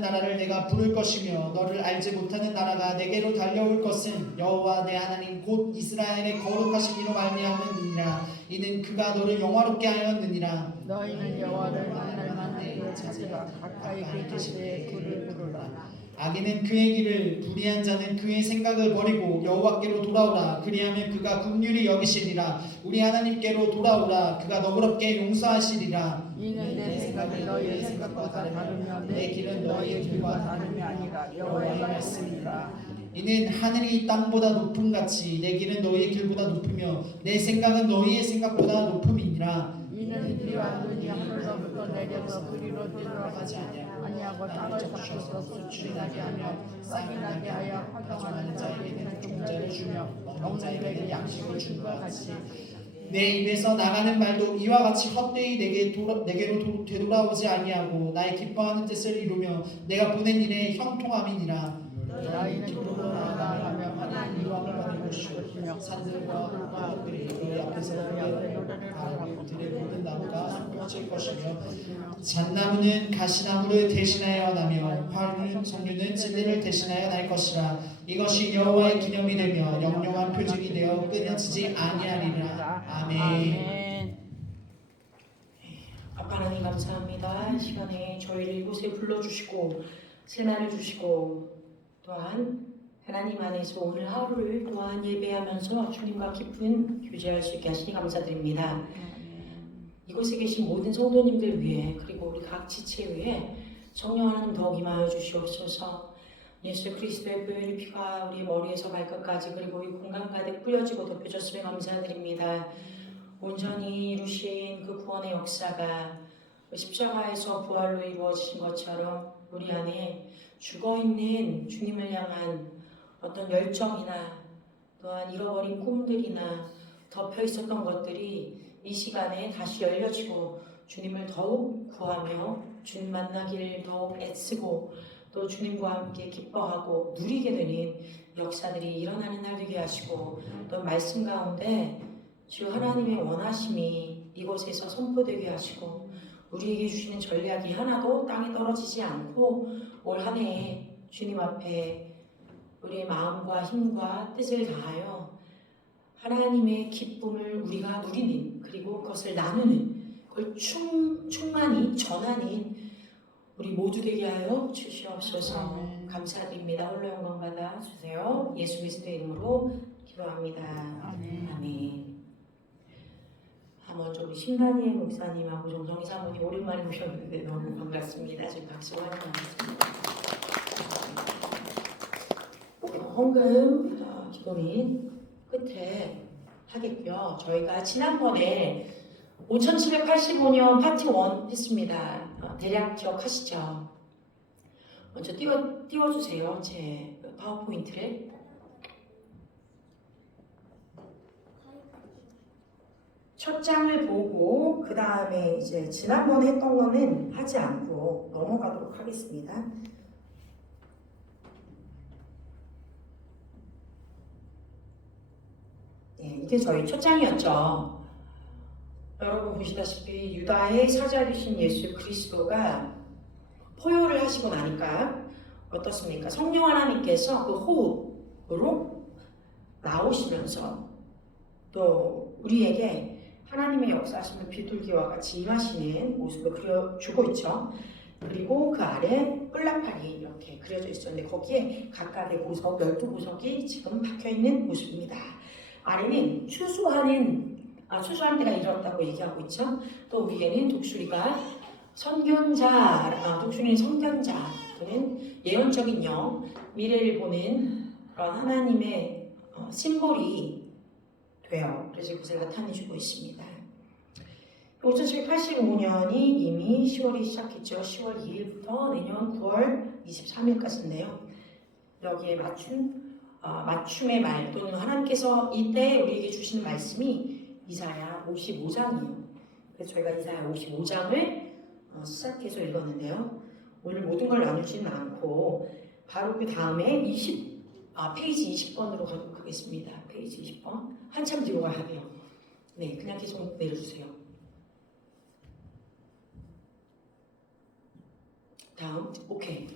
나라를 내가 부를 것이며 너를 알지 못하는 나라가 내게로 달려올 것은 여호와 내 하나님 곧 이스라엘의 거룩하신 이로 말미암음이니라. 이는 그가 너를 영화롭게 하였느니라. 너희는 여호와를 만날 만한 그를 찾으라. 가까이 계실 때에 그를 부르라. 악인은 그의 길을, 불의한 자는 그의 생각을 버리고 여호와께로 돌아오라. 그리하면 그가 긍휼히 여기시리라. 우리 하나님께로 돌아오라. 그가 너그럽게 용서하시리라. 이는 내 생각이 너희의 생각과 다르며 내 길은 너희의 길과 다름이 아니라 여호와의 말씀이라. 이는 하늘이 땅보다 높음같이 내 길은 너희의 길보다 높으며 내 생각은 너희의 생각보다 높음이니라. 이는 비와 눈이 하늘로부터 내려서 그리로 되돌아가지 아니하고 땅을 덮어서 수출이 나게 하며 싹이 나게 하여 파종하는 자에게는 종자를 주며 먹는 자에게 양식을 준 것 같이 내 입에서 나가는 말도 이와 같이 헛되이 내게로 되돌아오지 아니하고 나의 기뻐하는 뜻을 이루며 내가 보낸 일에 형통함이니라. 너희는 그로 나아가며 하나님 영광을 받을 것이며 산들과 흙들이 너희 앞에서 노래를 하고 들의 모든 나무가 솟을 것이며 잣나무는 가시나무를 대신하여 나며 화는 석류는 진리를 대신하여 날 것이라. 이것이 여호와의 기념이 되며 영영한 표징이 되어 끊어지지 아니하리라. 아멘. 아빠 하나님 감사합니다. 이 시간에 저희를 이곳에 불러주시고 새날을 주시고 또한 하나님 안에서 오늘 하루를 또한 예배하면서 주님과 깊은 교제할 수 있게 하시니 감사드립니다. 이곳에 계신 모든 성도님들 위해 그리고 우리 각 지체 위에 성령 하나님 더욱 임하여 주시옵소서. 예수 그리스도의 보혈의 피가 우리 머리에서 발끝까지 그리고 이 공간 가득 뿌려지고 덮여졌음에 감사드립니다. 온전히 이루신 그 구원의 역사가 십자가에서 부활로 이루어지신 것처럼 우리 안에 죽어있는 주님을 향한 어떤 열정이나 또한 잃어버린 꿈들이나 덮여 있었던 것들이 이 시간에 다시 열려지고 주님을 더욱 구하며 주님 만나기를 더욱 애쓰고 또 주님과 함께 기뻐하고 누리게 되는 역사들이 일어나는 날 되게 하시고 또 말씀 가운데 주 하나님의 원하심이 이곳에서 선포되게 하시고 우리에게 주시는 전략이 하나도 땅에 떨어지지 않고 올 한 해에 주님 앞에 우리의 마음과 힘과 뜻을 다하여 하나님의 기쁨을 우리가 누리는 그리고 그것을 나누는 그걸 충만히 전하는 우리 모두 되게 하여 주시옵소서. 감사드립니다. 홀로 영광 받아 주세요. 예수 그리스도의 이름으로 기도합니다. 아멘. 먼저 우리 신반이의 목사님하고 정성희 사모님 오랜만에 오셨는데 너무 반갑습니다. 지금 박수 환영하겠습니다. 헌금 기도인 끝에 하겠고요. 저희가 지난번에 5785년 파트 1 했습니다. 대략 기억하시죠? 먼저 띄워주세요. 제 파워포인트를. 첫 장을 보고 그 다음에 이제 지난번에 했던 거는 하지 않고 넘어가도록 하겠습니다. 네, 이게 저희 첫 장이었죠. 여러분 보시다시피 유다의 사자이신 예수 그리스도가 포효를 하시고 나니까 어떻습니까? 성령 하나님께서 그 호흡으로 나오시면서 또 우리에게 하나님의 역사하시는 비둘기와 같이 임하시는 모습을 그려주고 있죠. 그리고 그 아래 뿔나팔이 이렇게 그려져 있었는데 거기에 각각의 보석 12보석이 지금 박혀있는 모습입니다. 아래는 추수하는 데가 이렇다고 얘기하고 있죠. 또 위에는 독수리가 독수리는 선견자 또는 예언적인 영, 미래를 보는 그런 하나님의 심볼이 돼요. 그래서 그것을 나타내주고 있습니다. 5785년이 이미 10월이 시작했죠. 10월 2일부터 내년 9월 23일까지인데요. 여기에 맞춤의 말 또는 하나님께서 이때 우리에게 주시는 말씀이 이사야 55장이에요. 그래서 저희가 이사야 55장을 시작해서 읽었는데요. 오늘 모든 걸 나누지는 않고 바로 그 다음에 페이지 20번으로 가도록 하겠습니다. 페이지 20번. 한참 뒤로 가야 돼요. 네, 그냥 계속 내려주세요. 다음, 오케이.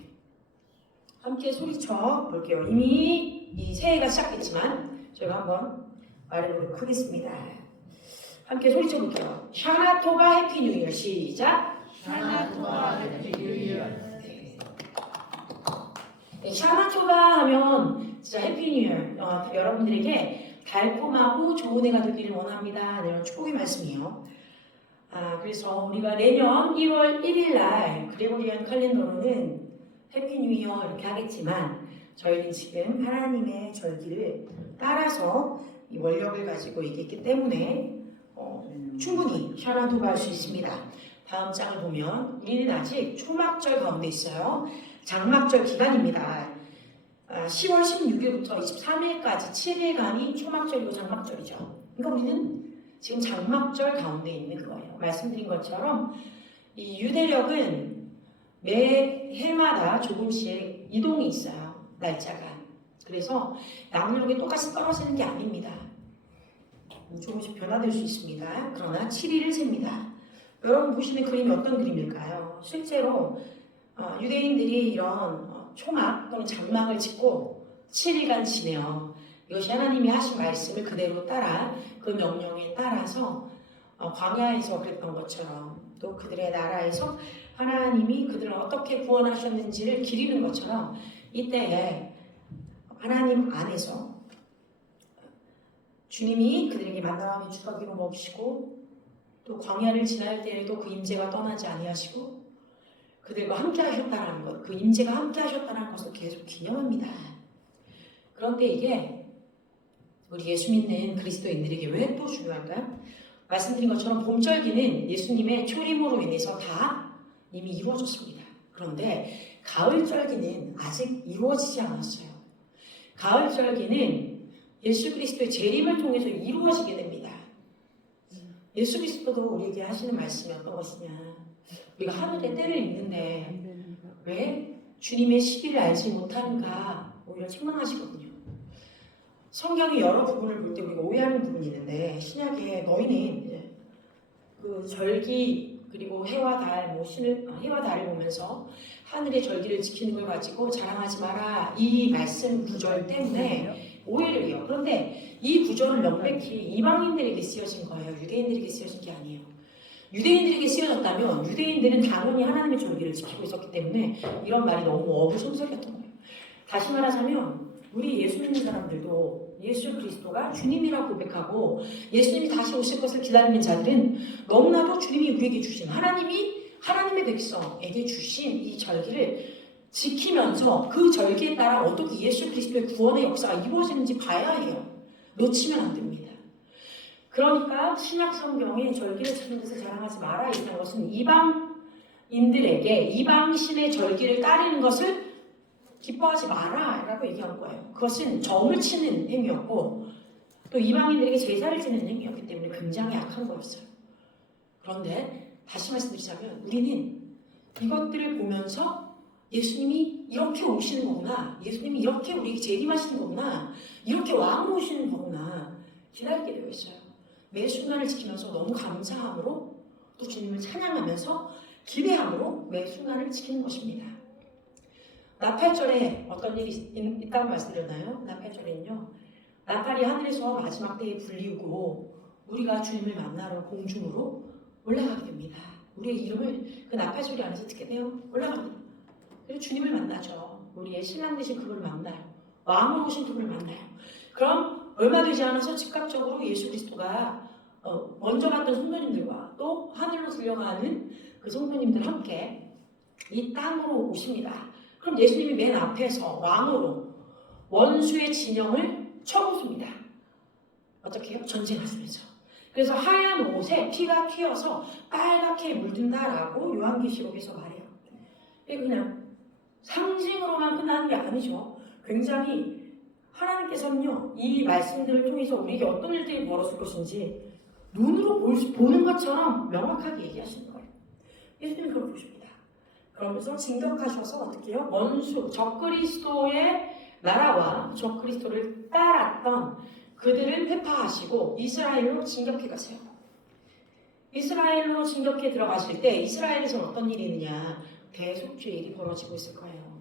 함께 소리쳐 볼게요. 이미 이 새해가 시작됐지만 저희가 한번 말해보도록 하겠습니다. 함께 소리쳐 볼게요. 샤나토가 해피 뉴 이어. 시작. 샤나토가 해피 뉴 이어. 네, 샤나토가 하면 진짜 해피 뉴 이어. 여러분들에게 달콤하고 좋은 해가 되기를 원합니다. 이런 축복의 말씀이에요. 그래서 우리가 내년 1월 1일 날 그레고리안 칼렌더로는 해피 뉴 이어 이렇게 하겠지만 저희는 지금 하나님의 절기를 따라서 이 원력을 가지고 있기 때문에 충분히 샤나토가 할 수 있습니다. 다음 장을 보면 우리는 아직 초막절 가운데 있어요. 장막절 기간입니다. 10월 16일부터 23일까지 7일간이 초막절이고 장막절이죠. 그러니까 우리는 지금 장막절 가운데 있는 거예요. 말씀드린 것처럼 이 유대력은 매 해마다 조금씩 이동이 있어요. 날짜가. 그래서 양력이 똑같이 떨어지는 게 아닙니다. 조금씩 변화될 수 있습니다. 그러나 7일을 셉니다. 여러분 보시는 그림이 어떤 그림일까요? 실제로 유대인들이 이런 초막 또는 장막을 짓고 7일간 지내요. 이것이 하나님이 하신 말씀을 그대로 따라 그 명령에 따라서 광야에서 그랬던 것처럼 또 그들의 나라에서 하나님이 그들을 어떻게 구원하셨는지를 기리는 것처럼 이때에 하나님 안에서 주님이 그들에게 만나함이 주가기로 먹이시고 또 광야를 지날 때에도 그 임재가 떠나지 아니하시고 그들과 함께 하셨다는 것, 그 임재가 함께 하셨다는 것을 계속 기념합니다. 그런데 이게 우리 예수 믿는 그리스도인들에게 왜 또 중요할까요? 말씀드린 것처럼 봄절기는 예수님의 초림으로 인해서 다 이미 이루어졌습니다. 그런데 가을절기는 아직 이루어지지 않았어요. 가을절기는 예수 그리스도의 재림을 통해서 이루어지게 됩니다. 예수 그리스도도 우리에게 하시는 말씀이 어떤 것이냐. 우리가 하늘의 때를 읽는데 왜 주님의 시기를 알지 못하는가 오히려 책망하시거든요. 성경의 여러 부분을 볼 때 우리가 오해하는 부분이 있는데 신약에 너희는 이제 그 절기 그리고 해와 달, 해와 달을 보면서 하늘의 절기를 지키는 걸 가지고 자랑하지 마라 이 말씀 구절 때문에 오해를 해요. 그런데 이 구절은 명백히 이방인들에게 쓰여진 거예요. 유대인들에게 쓰여진 게 아니에요. 유대인들에게 쓰여졌다면 유대인들은 당연히 하나님의 절기를 지키고 있었기 때문에 이런 말이 너무 어부선설이었던 거예요. 다시 말하자면 우리 예수 믿는 사람들도 예수 그리스도가 주님이라고 고백하고 예수님이 다시 오실 것을 기다리는 자들은 너무나도 주님이 우리에게 주신 하나님의 백성에게 주신 이 절기를 지키면서 그 절기에 따라 어떻게 예수 그리스도의 구원의 역사가 이루어지는지 봐야 해요. 놓치면 안 됩니다. 그러니까 신약 성경에 절기를 지키는 것을 자랑하지 마라 이라는 것은 이방인들에게 이방신의 절기를 따르는 것을 기뻐하지 마라 라고 얘기한 거예요. 그것은 점을 치는 행위였고 또 이방인들에게 제사를 지는 행위였기 때문에 굉장히 악한 거였어요. 그런데 다시 말씀드리자면 우리는 이것들을 보면서 예수님이 이렇게 오시는 거구나, 예수님이 이렇게 우리에게 재림하시는 거구나, 이렇게 왕으로 오시는 거구나 기다리게 되어 있어요. 매 순간을 지키면서 너무 감사함으로 또 주님을 찬양하면서 기대함으로 매 순간을 지키는 것입니다. 나팔절에 어떤 일이 있다고 말씀드렸나요? 나팔절에는요, 나팔이 하늘에서 마지막 때에 불리우고 우리가 주님을 만나러 공중으로 올라가게 됩니다. 우리의 이름을 그 나팔소리 안에서 듣게 돼요. 올라갑니다. 그리고 주님을 만나죠. 우리의 신랑 되신 그분을 만나요. 왕으로 오신 그분을 만나요. 그럼 얼마 되지 않아서 즉각적으로 예수 그리스도가 먼저 갔던 성도님들과 또 하늘로 들려가는 그 성도님들 함께 이 땅으로 오십니다. 그럼 예수님이 맨 앞에서 왕으로 원수의 진영을 쳐부숩니다. 어떻게 해요? 전쟁하시면서. 그래서 하얀 옷에 피가 튀어서 빨갛게 물든다라고 요한계시록에서 말해요. 이게 그냥 상징으로만 끝나는 게 아니죠. 굉장히 하나님께서는요, 이 말씀들을 통해서 우리에게 어떤 일들이 벌어질 것인지 눈으로 보는 것처럼 명확하게 얘기하시는 거예요. 예수님이 그걸 보십니다. 그러면서 진격하셔서 어떻게 해요? 원수, 적그리스도의 나라와 적그리스도를 따랐던 그들을 회파하시고 이스라엘로 진격해 가세요. 이스라엘로 진격해 들어가실 때 이스라엘에서는 어떤 일이 있느냐? 대속죄 일이 벌어지고 있을 거예요.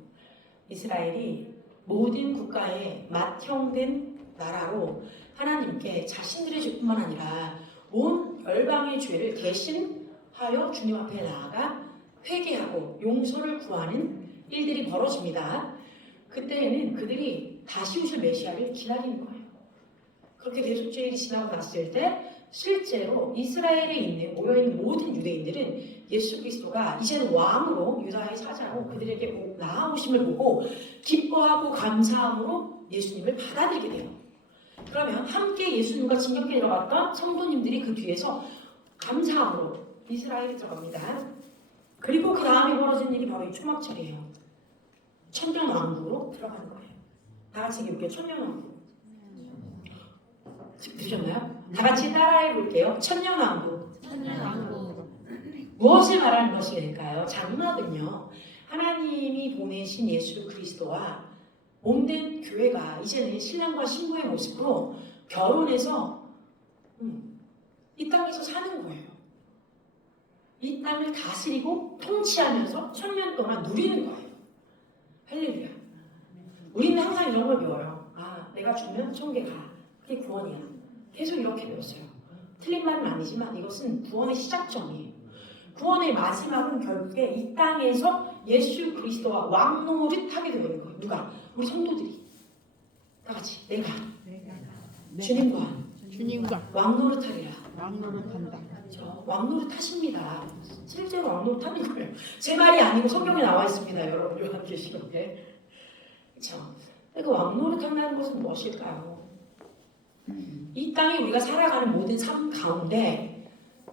이스라엘이 모든 국가의 맏형된 나라로 하나님께 자신들의 죄뿐만 아니라 온 열방의 죄를 대신하여 주님 앞에 나아가 회개하고 용서를 구하는 일들이 벌어집니다. 그때에는 그들이 다시 오실 메시아를 기다리는 거예요. 그렇게 대속죄일이 지나고 났을 때 실제로 이스라엘에 있는 모여있는 모든 유대인들은 예수 그리스도가 이제는 왕으로 유다의 사자로 그들에게 나아오심을 보고 기뻐하고 감사함으로 예수님을 받아들이게 돼요. 그러면 함께 예수님과 진격해 들어갔던 성도님들이 그 뒤에서 감사함으로 이스라엘에 들어갑니다. 그리고 그 다음에 벌어진 일이 바로 이 초막절이에요. 천년왕국으로 들어가는 거예요. 다 같이 읽을게요. 천년왕국. 들으셨나요? 다 같이 따라해 볼게요. 천년왕국. 무엇을 말하는 것일까요? 장막은요, 하나님이 보내신 예수 그리스도와 몸된 교회가 이제는 신랑과 신부의 모습으로 결혼해서 이 땅에서 사는 거예요. 이 땅을 다스리고 통치하면서 천년 동안 누리는 거예요. 할렐루야. 우리는 항상 이런 걸 배워요. 아, 내가 죽으면 천국에 가. 그게 구원이야. 계속 이렇게 배웠어요. 틀린 말은 아니지만 이것은 구원의 시작점이에요. 구원의 마지막은 결국에 이 땅에서 예수 그리스도와 왕노릇하게 되는 거예요. 누가? 우리 성도들이. 다 같이 내가 주님과 왕노릇하리라. 왕노릇한다. 왕노릇 하십니다. 실제로 왕노릇 하는 거예요. 제 말이 아니고 성경에 나와 있습니다. 여러분 요한계시록에. 그렇죠. 그 왕노릇 한다는 것은 무엇일까요? 이 땅에 우리가 살아가는 모든 삶 가운데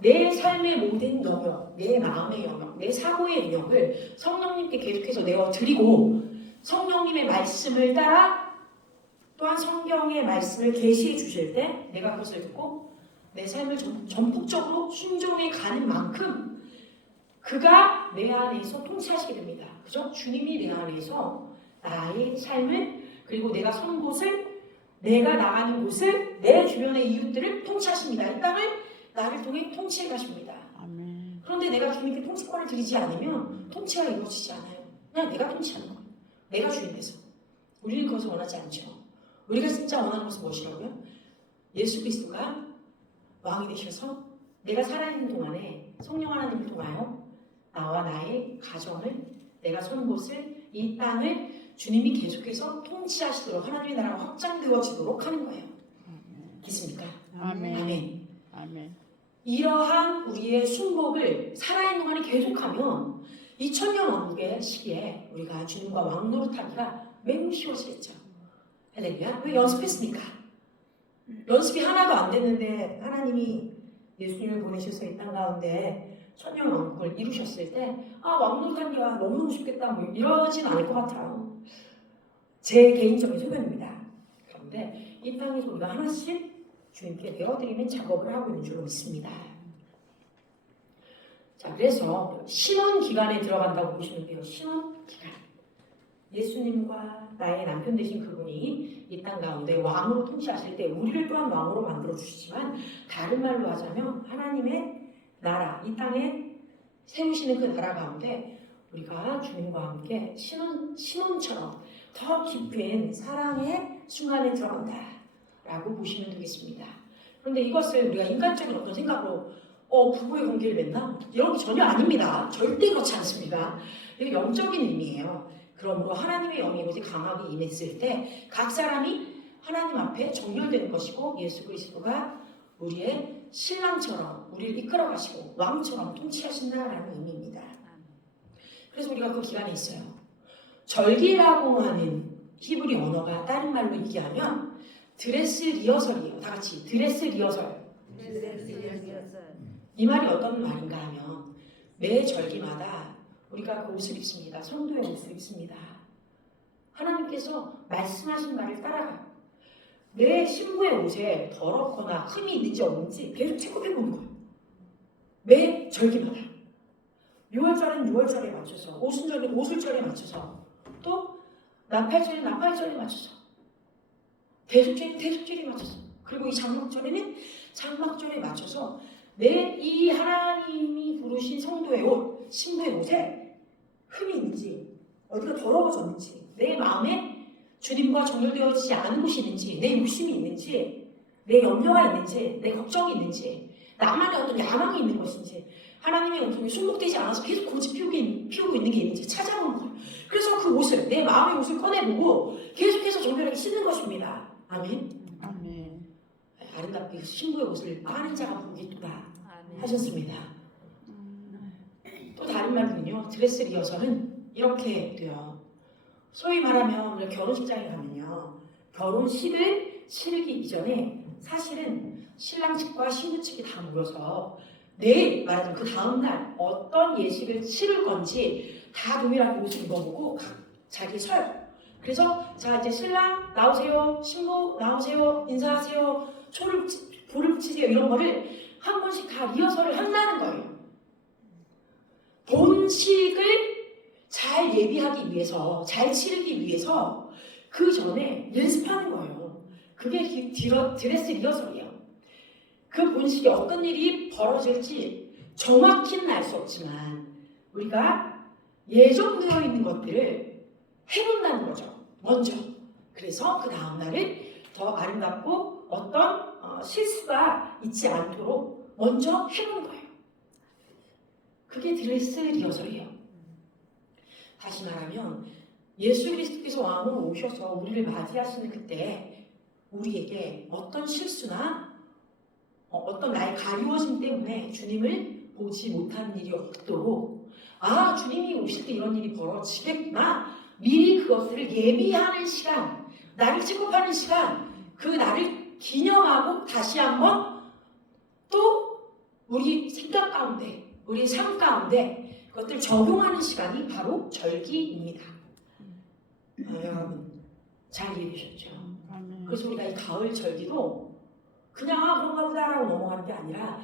내 삶의 모든 영역, 내 마음의 영역, 내 사고의 영역을 성령님께 계속해서 내어드리고 성령님의 말씀을 따라 또한 성경의 말씀을 계시해 주실 때 내가 그것을 듣고 내 삶을 전폭적으로 순종해 가는 만큼 그가 내 안에서 통치하시게 됩니다. 그죠? 주님이 내 안에서 나의 삶을 그리고 내가 선 곳을 내가 나가는 곳을 내 주변의 이웃들을 통치하십니다. 이 땅을 나를 통해 통치해 가십니다. 아멘. 그런데 내가 주님께 통치권을 드리지 않으면 통치가 이루어지지 않아요. 그냥 내가 통치하는 거예요. 내가 주인 돼서. 우리는 그것을 원하지 않죠. 우리가 진짜 원하는 것은 무엇이라고요? 예수 그리스도가 왕이 되셔서 내가 살아있는 동안에 성령 하나님을 통하여 나와 나의 가정을 내가 선 곳을 이 땅을 주님이 계속해서 통치하시도록 하나님의 나라가 확장되어지도록 하는 거예요. 믿습니까? 아멘. 아멘. 아멘. 이러한 우리의 순복을 살아있는 동안에 계속하면 이 천년왕국의 시기에 우리가 주님과 왕노릇하기가 매우 쉬워지겠죠. 할렐루야. 왜 연습했습니까? 연습이 하나도 안 됐는데 하나님이 예수님을 보내셔서 이 땅 가운데 천년왕국을 이루셨을 때 왕노릇하기가 너무너무 쉽겠다 뭐 이러진 않을 것 같아요. 제 개인적인 소견입니다. 그런데 이 땅에서 우리가 하나씩 주님께 내어드리는 작업을 하고 있는 줄로 믿습니다. 자, 그래서 신혼 기간에 들어간다고 보시면 돼요. 신혼 기간. 예수님과 나의 남편 되신 그분이 이 땅 가운데 왕으로 통치하실 때 우리를 또한 왕으로 만들어 주시지만 다른 말로 하자면 하나님의 나라, 이 땅에 세우시는 그 나라 가운데 우리가 주님과 함께 신혼처럼 더 깊은 사랑의 순간에 들어간다라고 보시면 되겠습니다. 그런데 이것을 우리가 인간적인 어떤 생각으로 부부의 관계를 맺나? 이런 게 전혀 아닙니다. 절대 그렇지 않습니다. 이게 영적인 의미예요. 그러므로 하나님의 영이 이곳에 강하게 임했을 때 각 사람이 하나님 앞에 정렬되는 것이고 예수 그리스도가 우리의 신랑처럼 우리를 이끌어 가시고 왕처럼 통치하신다라는 의미입니다. 그래서 우리가 그 기간에 있어요. 절기라고 하는 히브리 언어가 다른 말로 얘기하면 드레스 리허설이에요. 다 같이 드레스 리허설. 이 말이 어떤 말인가 하면 매 절기마다 우리가 그 옷을 입습니다. 성도의 옷을 입습니다. 하나님께서 말씀하신 말을 따라가요. 내 신부의 옷에 더럽거나 흠이 있는지 없는지 계속 체크해보는 거예요. 매 절기마다. 6월절은 6월절에 맞춰서, 오순절은 오순절에 맞춰서, 또 나팔절은 나팔절에 맞춰서, 대속절은 대속절에 맞춰서, 그리고 이 장막절에는 장막절에 맞춰서 내 이 하나님이 부르신 성도의 옷, 신부의 옷에 흠이 있는지, 어디가 더러워졌는지 내 마음에 주님과 정결되어지지 않은 곳이 있는지, 내 욕심이 있는지, 내 염려가 있는지, 내 걱정이 있는지, 나만의 어떤 야망이 있는 것인지, 하나님의 은총이 순복되지 않아서 계속 고집 피우고 있는 게 있는지 찾아보는 거예요. 그래서 그 옷을, 내 마음의 옷을 꺼내보고 계속해서 정결하게 씻는 것입니다. 아멘. 아멘. 아름답게 신부의 옷을 아는 자가 보겠도다 하셨습니다. 또 다른 말로는요, 드레스 리허설은 이렇게 돼요. 소위 말하면 우리가 결혼식장에 가면요, 결혼식을 치르기 이전에 사실은 신랑 측과 신부 측이 다 모여서 내일 말하자면 그 다음날 어떤 예식을 치를 건지 다 동일하게 옷을 입어보고 자기 서요. 그래서 자 이제 신랑 나오세요, 신부 나오세요, 인사하세요, 불을 붙이세요, 이런 거를 한 번씩 다 리허설을 한다는 거예요. 본식을 잘 예비하기 위해서, 잘 치르기 위해서 그 전에 연습하는 거예요. 그게 드레스 리허설이에요. 그 본식에 어떤 일이 벌어질지 정확히는 알 수 없지만 우리가 예정되어 있는 것들을 해본다는 거죠. 먼저. 그래서 그 다음날을 더 아름답고 어떤 실수가 있지 않도록 먼저 해보는 거예요. 그게 드레스 리허설이에요. 다시 말하면 예수 그리스도께서 왕으로 오셔서 우리를 맞이하시는 그때 우리에게 어떤 실수나 어떤 나의 가리워짐 때문에 주님을 보지 못하는 일이 없도록, 아, 주님이 오실 때 이런 일이 벌어지겠구나, 미리 그것을 예비하는 시간, 나를 체크하는 시간, 그 나를 기념하고 다시 한번 또 우리 생각 가운데, 우리 삶 가운데 그것들 적용하는 시간이 바로 절기입니다. 여러분 잘 이해되셨죠? 그래서 우리가 이 가을 절기도 그냥 그런가 보다라고 넘어가는 게 아니라,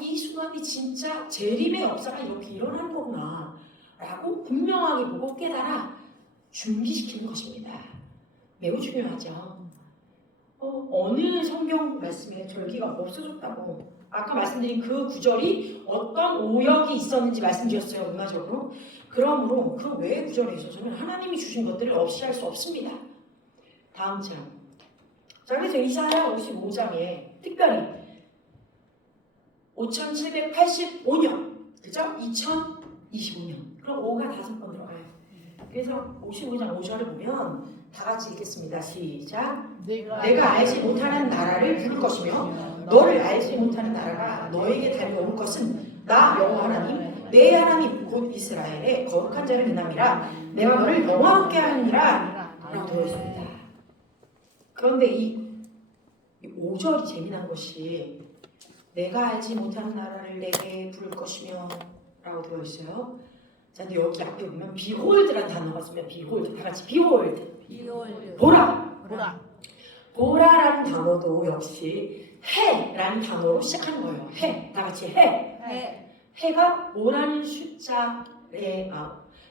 이 순간이 진짜 재림의 역사가 이렇게 일어나는 거구나 라고 분명하게 보고 깨달아 준비시키는 것입니다. 매우 중요하죠. 어느 성경 말씀에 절기가 없어졌다고, 아까 말씀드린 그 구절이 어떤 오역이 있었는지 말씀드렸어요, 문화적으로. 그러므로 그 외의 구절에 있어서는 하나님이 주신 것들을 없이 할 수 없습니다. 다음 장. 자, 그래서 이사야 55장에 특별히 5785년, 그죠? 2025년. 그럼 5가 5번 들어가요. 그래서 55장 5절을 보면 다 같이 읽겠습니다. 시작. 내가 알지 못하는 나라를 부를 것이며 너를 알지 못하는 나라가 너에게 달려올 것은 나 여호와 하나님, 내 하나님 곧 이스라엘의 거룩한 자를 인함이라. 내가 너를 영화롭게 하느니라 라고 되어 있습니다. 그런데 이 5절이 재미난 것이 내가 알지 못하는 나라를 내게 부를 것이며 라고 되어 있어요. 자, 근데 여기 앞에 보면 behold라는 단어가 있으면 behold, 다 같이 behold, 보라. 보라라는 단어도 역시 해라는 단어로 시작하는 거예요. 해, 다 같이 해. 해가 5라는 숫자의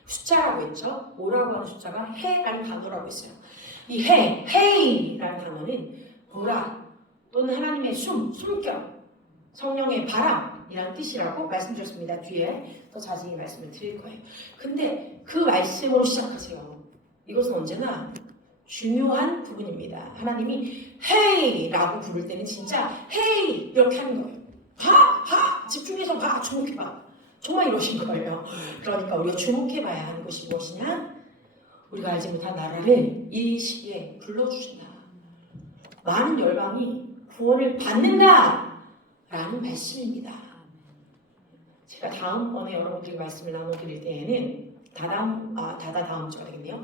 숫자라고 했죠. 5라고 하는 숫자가 해라는 단어라고 했어요. 이 헤이라는 단어는 보라 또는 하나님의 숨결, 성령의 바람이라는 뜻이라고 말씀드렸습니다. 뒤에 더 자세히 말씀을 드릴 거예요. 근데 그 말씀으로 시작하세요. 이것은 언제나 중요한 부분입니다. 하나님이 헤이라고 부를 때는 진짜 헤이 이렇게 하는 거예요. 봐! 집중해서 봐! 주목해봐! 정말 이러신 거예요. 그러니까 우리가 주목해봐야 하는 것이 무엇이냐? 우리가 알지 못한 나라를 이 시기에 불러주신다. 많은 열방이 구원을 받는다 라는 말씀입니다. 제가 다음번에 여러분들에게 말씀을 나눠드릴 때에는 다다음 주가 되겠네요.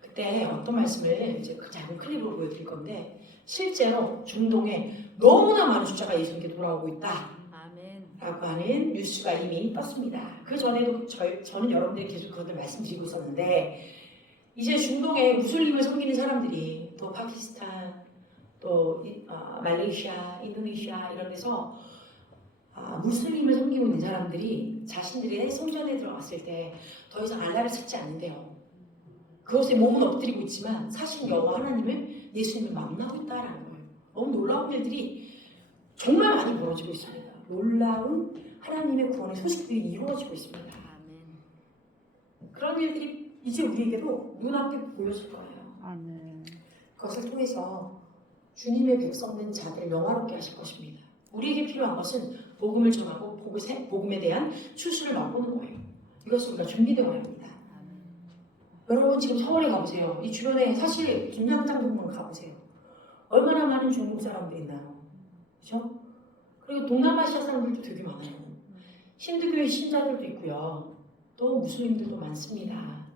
그때 어떤 말씀을 이제 그 작은 클립으로 보여드릴 건데, 실제로 중동에 너무나 많은 숫자가 예수님께 돌아오고 있다 라고 하는 뉴스가 이미 떴습니다. 그 전에도 저는 여러분들이 계속 그것을 말씀드리고 있었는데, 이제 중동에 무슬림을 섬기는 사람들이 또 파키스탄, 또 말레이시아, 인도네시아 이런 데서 무슬림을 섬기고 있는 사람들이 자신들의 성전에 들어갔을 때 더 이상 알라를 찾지 않는데요. 그것에 몸은 엎드리고 있지만 사실 여호와 하나님을, 예수님을 만나고 있다라는 거예요. 너무 놀라운 일들이 정말 많이 벌어지고 있습니다. 놀라운 하나님의 구원의 소식들이 이루어지고 있습니다. 그런 일들이 이제 우리에게도 눈앞에 보여줄 거예요. 아멘. 그것을 통해서 주님의 백성된 자들을 영화롭게 하실 것입니다. 우리에게 필요한 것은 복음을 전하고 복음에 대한 출수를 맛보는 거예요. 이것을 우리가 준비되어야 합니다. 여러분 지금 서울에 가보세요. 이 주변에 사실 김양장 동문 가보세요. 얼마나 많은 중국 사람들이 있나요? 그렇죠? 그리고 동남아시아 사람들도 되게 많아요. 힌두교의 신자들도 있고요. 또 무슬림들도 많습니다.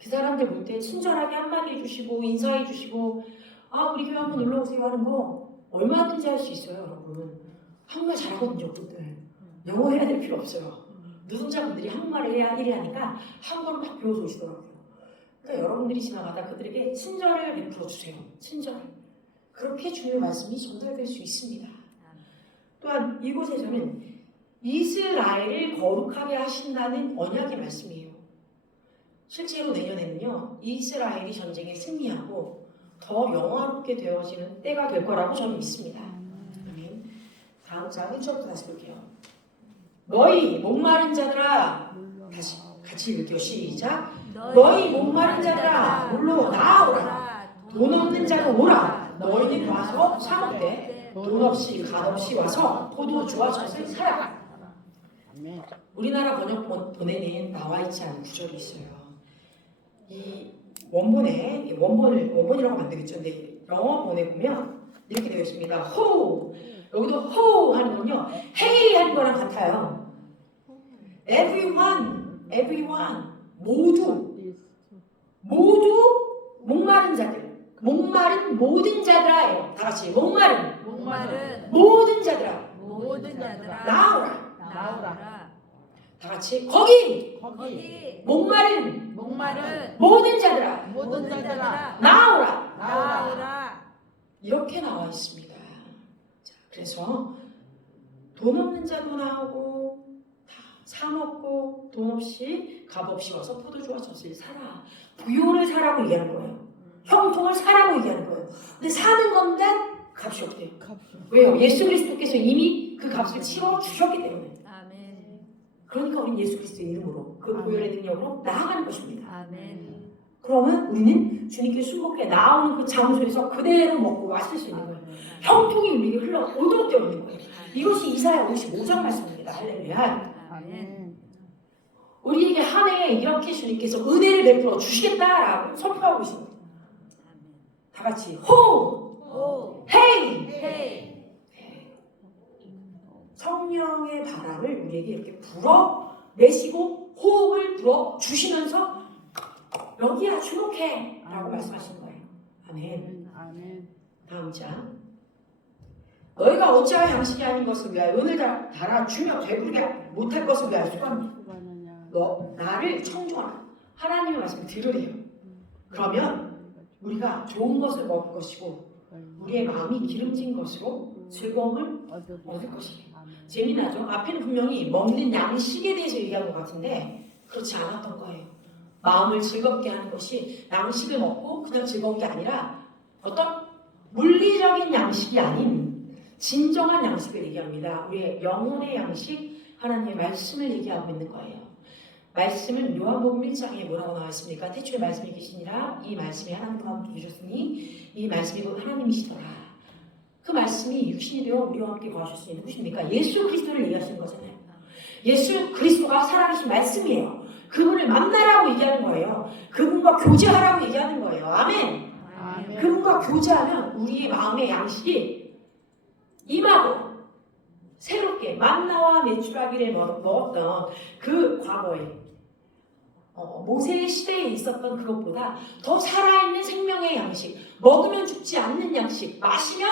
그 사람들 볼 때 친절하게 한마디 해주시고 인사해주시고 아 우리 교회 한번 놀러오세요 하는 거 얼마든지 할 수 있어요. 여러분 한국말 잘하거든요. 그분들 영어 해야 될 필요 없어요. 노동자분들이 한국말을 해야 일을 하니까 한국어를 막 배워서 오시더라고요. 그러니까 여러분들이 지나가다 그들에게 친절을 베풀어 주세요. 친절. 그렇게 주님의 말씀이 전달될 수 있습니다. 또한 이곳에서는 이스라엘을 거룩하게 하신다는 언약의 말씀이에요. 실제로 내년에는요 이스라엘이 전쟁에 승리하고 더 영화롭게 되어지는 때가 될 거라고 저는 믿습니다. 아멘. 다음 장 1절부터 다시 볼게요. 너희 목마른 자들아 다시 같이 읽을게요. 시작. 너희 목마른 자들아 물로 나아오라. 돈 없는 자도 오라. 너희는 와서 사 먹되 돈 없이 간 없이 와서 포도주와 젖을 사라. 아멘. 우리나라 번역본에는 나와 있지 않은 구절이 있어요. 이 원본이라고 하면 안 되겠죠. 근데 영어본에 보면 이렇게 되어 있습니다. 호 여기도 호 하는 건요 헤이 하는 거랑 같아요. everyone 모두 목마른 자들 목마른 모든 자들아요. 다 같이 목마른 모든 자들아 나오라. 다 같이 거기 목마른 모든 자들아 나오라. 이렇게 나와 있습니다. 자, 그래서 돈 없는 자도 나오고 다 사 먹고 돈 없이 값 없이 와서 포도주와 젖을 사라. 부요를 사라고 얘기하는 거예요. 형통을 사라고 얘기하는 거예요. 근데 사는 건데 값이 없대요. 왜요? 예수 그리스도께서 이미 그 값을 치러 주셨기 때문에. 그러니까 우리는 예수 그리스도의 이름으로 그 보혈의 능력으로 나아가는 것입니다. 그러면 우리는 주님께 순복해 나오는 그 장소에서 그대로 먹고 마실 수 있는 거예요. 형통이 우리에게 흘러 오도록 되어 있는 거예요. 이것이 이사야 55장 말씀입니다. 할렐루야. 우리에게 한 해에 이렇게 주님께서 은혜를 베풀어 주시겠다라고 선포하고 있습니다. 다 같이 호! 헤이! 성령의 바람을 우리에게 이렇게 불어내시고 호흡을 불어주시면서 여기야 주목해 라고 말씀하시는 거예요. 아멘. 다음 장. 너희가 어찌하여 양식이 아닌 것을 위하여 은을 달아주며 배부르게 못할 것을 위하여 수고하니 너 나를 청종하라. 하나님의 말씀을 들으래요. 그러면 우리가 좋은 것을 먹을 것이고 우리의 마음이 기름진 것으로 즐거움을 얻을 것이에요. 재미나죠? 앞에는 분명히 먹는 양식에 대해서 얘기한 것 같은데 그렇지 않았던 거예요. 마음을 즐겁게 하는 것이 양식을 먹고 그냥 즐거운 게 아니라 어떤 물리적인 양식이 아닌 진정한 양식을 얘기합니다. 우리의 영혼의 양식, 하나님의 말씀을 얘기하고 있는 거예요. 말씀은 요한복음 1장에 뭐라고 나와 있습니까? 태초에 말씀이 계시니라 이 말씀이 하나님과 함께 계셨으니 이 말씀이 곧 하나님이시더라. 그 말씀이 육신이 되어 우리와 함께 거하셨으니 누구십니까? 예수 그리스도를 얘기하시는 거잖아요. 예수 그리스도가 살아계신 말씀이에요. 그분을 만나라고 얘기하는 거예요. 그분과 교제하라고 얘기하는 거예요. 아멘. 그분과 교제하면 우리의 마음의 양식이 임하고 새롭게 만나와 메추라기를 먹었던 그 과거에 모세의 시대에 있었던 그것보다 더 살아있는 생명의 양식, 먹으면 죽지 않는 양식, 마시면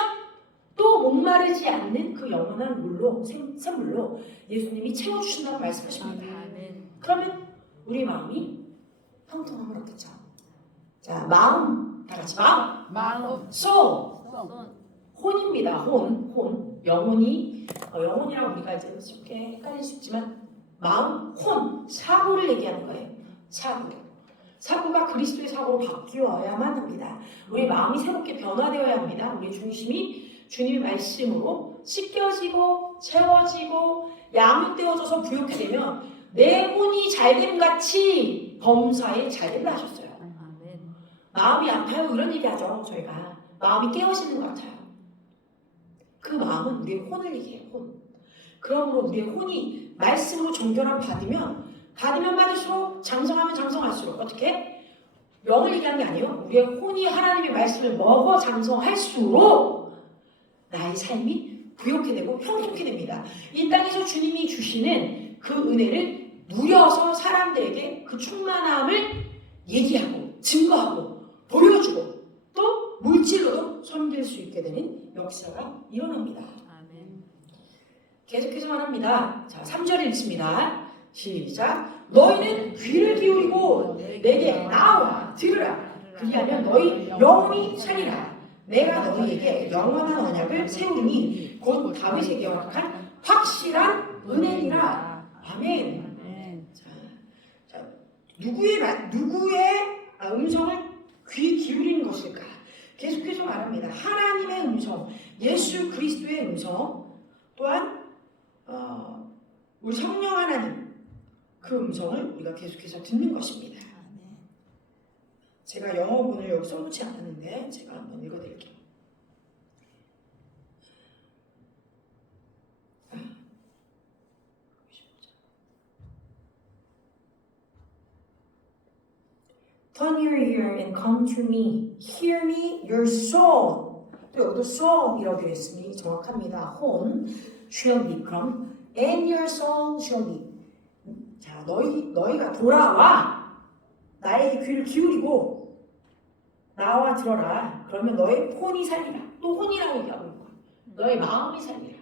또 목마르지 않는 그 영원한 물로, 샘물로 예수님이 채워주신다고 말씀하십니다. 그러면 우리 마음이 형통함을 얻겠죠. 자, 마음, 다 같이 마음, 혼입니다. 혼, 영혼이라고 우리가 이제 쉽게 헷갈릴 수 있지만 마음, 사고를 얘기하는 거예요. 사고가 그리스도의 사고로 바뀌어야만 합니다. 우리 마음이 새롭게 변화되어야 합니다. 우리 중심이 주님의 말씀으로 씻겨지고 채워지고 양육되어져서 부욕해 되면 내 혼이 잘됨 같이 범사에 잘됨을 하셨어요. 마음이 아파요 이런 얘기하죠. 저희가 마음이 깨어지는 것 같아요. 그 마음은 우리의 혼을 얘기해요. 혼. 그러므로 우리의 혼이 말씀으로 정결함 받으면 받을수록 장성하면 장성할수록 어떻게? 영을 얘기하는 게 아니에요. 우리의 혼이 하나님의 말씀을 먹어 장성할수록 나의 삶이 부욕해 되고 형통해 됩니다. 이 땅에서 주님이 주시는 그 은혜를 누려서 사람들에게 그 충만함을 얘기하고 증거하고 보여주고 또 물질로도 섬길 수 있게 되는 역사가 일어납니다. 계속해서 말합니다. 자, 3절 읽습니다. 시작. 너희는 귀를 기울이고 내게 나와 들으라. 그리하면 너희 영혼이 살리라. 내가 너희에게 영원한 언약을 세우니 곧 다윗에게 허락한 확실한 은혜니라. 아멘. 자, 누구의 음성을 귀 기울이는 것일까? 계속해서 말합니다. 하나님의 음성, 예수 그리스도의 음성, 또한 우리 성령 하나님 그 음성을 우리가 계속해서 듣는 것입니다. 제가 영어본을 여기 써놓지 않았는데 제가 한번 읽어드릴게요. Turn your ear and come to me. Hear me, your soul. 또 여기도 soul이라고 되어 있으니 정확합니다. 혼 shall become and your soul shall be. 자, 너희가 돌아와. 나에게 귀를 기울이고 나와 들어라. 그러면 너의 혼이 살리라. 또 혼이라고 얘기하고 있는 거야. 너의 마음이 살리라.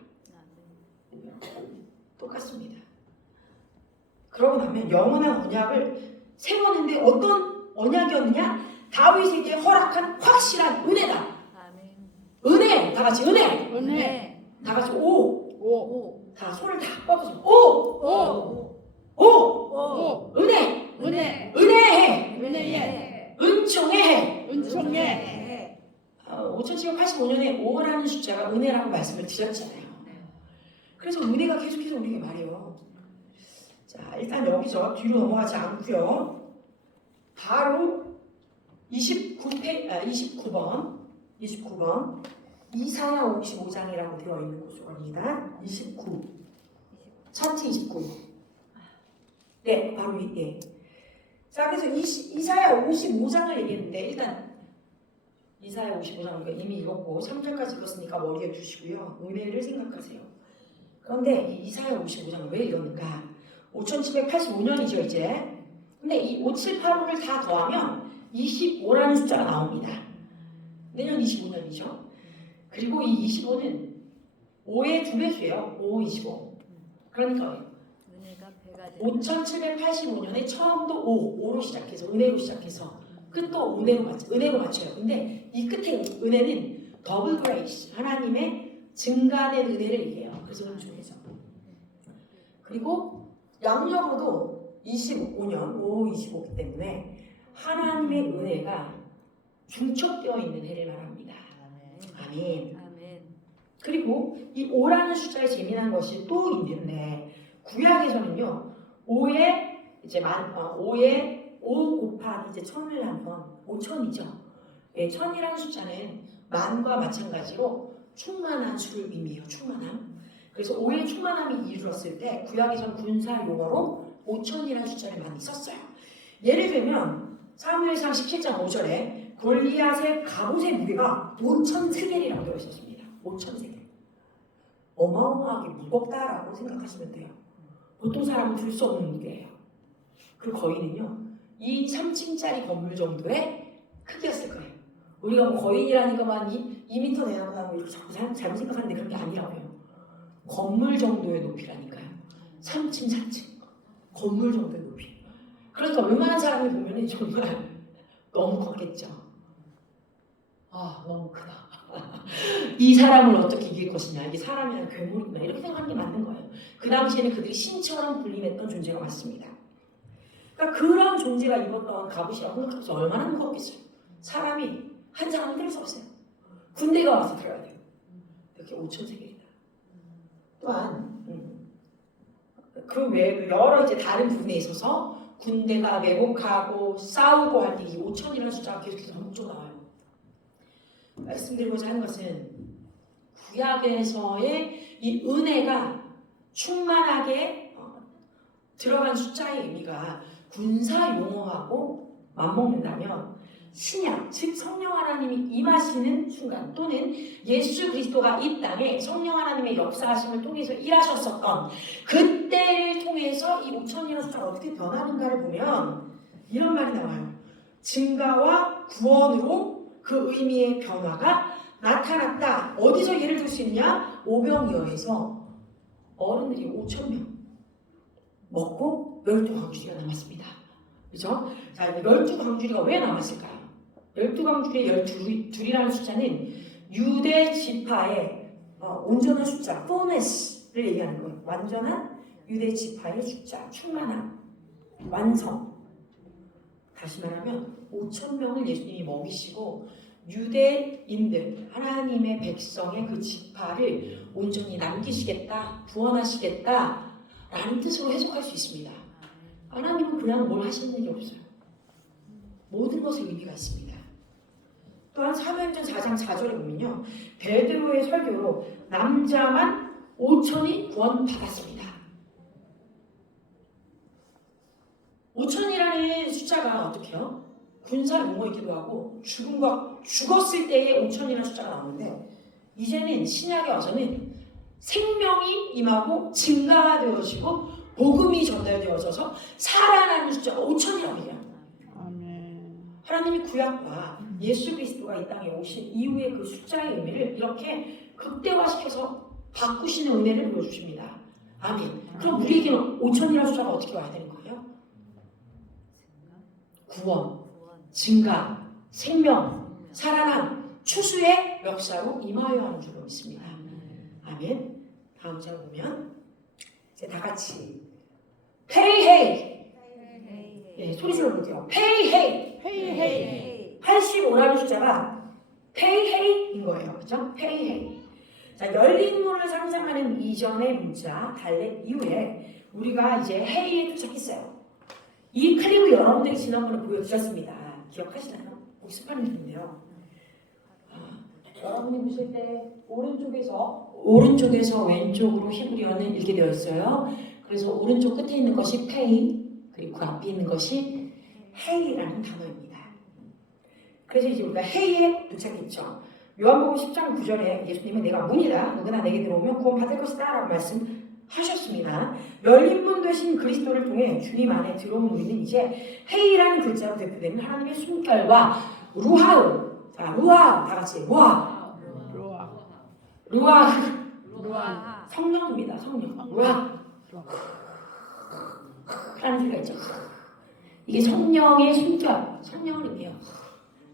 똑같습니다. 그러고 나면 영원한 언약을 세웠는데 어떤 언약이었느냐? 다윗에게 허락한 확실한 은혜다. 은혜! 다 같이 은혜! 다 같이 오! 다 손을 다 뻗어서 오! 은혜! 은혜해! 은총해! 5785년에 5라는 숫자가 은혜라고 말씀을 드렸잖아요. 그래서 은혜가 계속해서 우리에게 말해요. 자, 일단 여기서 뒤로 넘어가지 않고요. 바로 29번 이사야 55장이라고 되어 있는 곳으로 갑니다. 29 차트 29 네, 바로 이때. 자, 그래서 이사야 55장을 얘기했는데 일단 이사야 55장 이미 읽었고 3절까지 읽었으니까 머리에 두시고요. 은혜를 생각하세요. 그런데 이 이사야 55장을 왜 읽었는가? 5785년이죠 이제. 근데 이 5785를 다 더하면 25라는 숫자가 나옵니다. 내년 25년이죠. 그리고 이 25는 5의 2배수예요. 5, 25. 그러니까 5785년에 처음도 5로 시작해서 은혜로 시작해서 끝도 은혜로 맞춰요. 근데 이 끝에 은혜는 더블 그레이스, 하나님의 증가된 은혜를 얘기해요. 그래서 은총에서. 그리고 양력으로도 25년, 5, 25기 때문에 하나님의 은혜가 중첩되어 있는 해를 말합니다. 아멘. 그리고 이 5라는 숫자에 재미난 것이 또 있는데 구약에서는요 5에 5 곱하기 이제 1000을 하면 5000이죠. 예, 1000이라는 숫자는 만과 마찬가지로 충만한 수를 의미해요. 충만함. 그래서 5의 충만함이 이루어졌을 때 구약에서는 군사 용어로 5000이라는 숫자를 많이 썼어요. 예를 들면 사무엘상 17장 5절에 골리앗의 갑옷의 무게가 5000세겔이라고 되어 있었습니다. 5000세겔. 어마어마하게 무겁다라고 생각하시면 돼요. 보통 사람은 들 수 없는 무게예요. 그 거인은요, 이 3층짜리 건물 정도의 크기였을 거예요. 우리가 뭐 거인이라니까만 2m 되나 뭐 이렇게 자꾸 잘못 생각하는데 그런 게 아니라고요. 건물 정도의 높이라니까요. 3층, 4층. 건물 정도의 높이. 그러니까 웬만한 사람을 보면 정말 너무 컸겠죠. 아, 너무 크다. 이 사람을 어떻게 이길 것이냐. 이게 사람이나 괴물이나 이렇게 생각하는 게 맞는 거예요. 그 당시에는 그들이 신처럼 불림했던 존재가 맞습니다. 그러니까 그런 존재가 입었던 갑옷이라고 생각해서 얼마나 무겁겠어요. 사람이 한 사람은 들 수 없어요. 군대가 와서 들어야 돼요. 이렇게 5000세겔이다. 또한 그 외에도 여러 이제 다른 부분에 있어서 군대가 매복하고 싸우고 할 때 이 5천이라는 숫자가 계속해서 반복적으로 나와요. 말씀드리고자 하는 것은 구약에서의 이 은혜가 충만하게 들어간 숫자의 의미가 군사 용어하고 맞먹는다면 신약, 즉 성령 하나님이 임하시는 순간 또는 예수 그리스도가 이 땅에 성령 하나님의 역사하심을 통해서 일하셨었던 그때를 통해서 이 5천이라는 숫자가 어떻게 변하는가를 보면 이런 말이 나와요. 증가와 구원으로 그 의미의 변화가 나타났다. 어디서 예를 들 수 있냐? 오병이어에서 어른들이 5,000명 먹고 12광주리가 남았습니다. 그죠? 자, 12광주리가 왜 남았을까요? 12광주리의 12이라는 숫자는 유대 지파의 온전한 숫자, fullness를 얘기하는 거예요. 완전한 유대 지파의 숫자, 충만함, 완성. 다시 말하면 5,000명을 예수님이 먹이시고 유대인들, 하나님의 백성의 그 지파를 온전히 남기시겠다, 구원하시겠다 라는 뜻으로 해석할 수 있습니다. 하나님은 그냥 뭘 하시는 일이 없어요. 모든 것에 의미가 있습니다. 또한 사도행전 4장 4절에 보면요. 베드로의 설교로 남자만 5천이 구원받았습니다. 5천이라는 숫자가 어떻게요? 군사 용어이기도 하고 죽었을 때의 5천이라는 숫자가 나오는데 이제는 신약에 와서는 생명이 임하고 증가가 되어지고 복음이 전달되어져서 살아나는 숫자가 5천이라고 해요. 하나님이 구약과 예수 그리스도가 이 땅에 오신 이후에 그 숫자의 의미를 이렇게 극대화시켜서 바꾸시는 은혜를 보여주십니다. 아멘. 그럼 우리에게는 5천이라는 숫자가 어떻게 와야 되는 거예요? 구원, 증가, 생명, 살아남, 추수의 역사로 임하여 하는 줄로 믿습니다. 아멘. 다음 절 보면 이제 다 같이 Pay hey. 예, 소리 질러볼게요. Pay hey. Pay hey. 85라는 숫자가 Pay hey인 거예요. 그렇죠? Pay hey. 자, 열린 문을 상징하는 이전의 문자 달래 이후에 우리가 이제 hey에 도착했어요. 이 클립을 여러분들이 지난번에 보여주셨습니다. 기억하시나요? 복습하는 중인데요. 여러분이 보실 때 오른쪽에서 왼쪽으로 히브리어는 읽게 되어 있어요. 그래서 오른쪽 끝에 있는 것이 pay, 그리고 그 앞에 있는 것이 hey라는 단어입니다. 그래서 이제 우리가 hey에 도착했죠. 요한복음 10장 9절에 예수님은 내가 문이다. 누구나 내게 들어오면 구원받을 것이다 라고 말씀하셨습니다. 열린 문 되신 그리스도를 통해 주님 안에 들어온 우리는 이제 hey라는 글자로 대표되는 하나님의 숨결과 루하우, 자, 루하 다 같이 루하 성령입니다. 성령 루하 라는 소리가 있죠. 이게 성령의 숨결, 성령을 의미해요.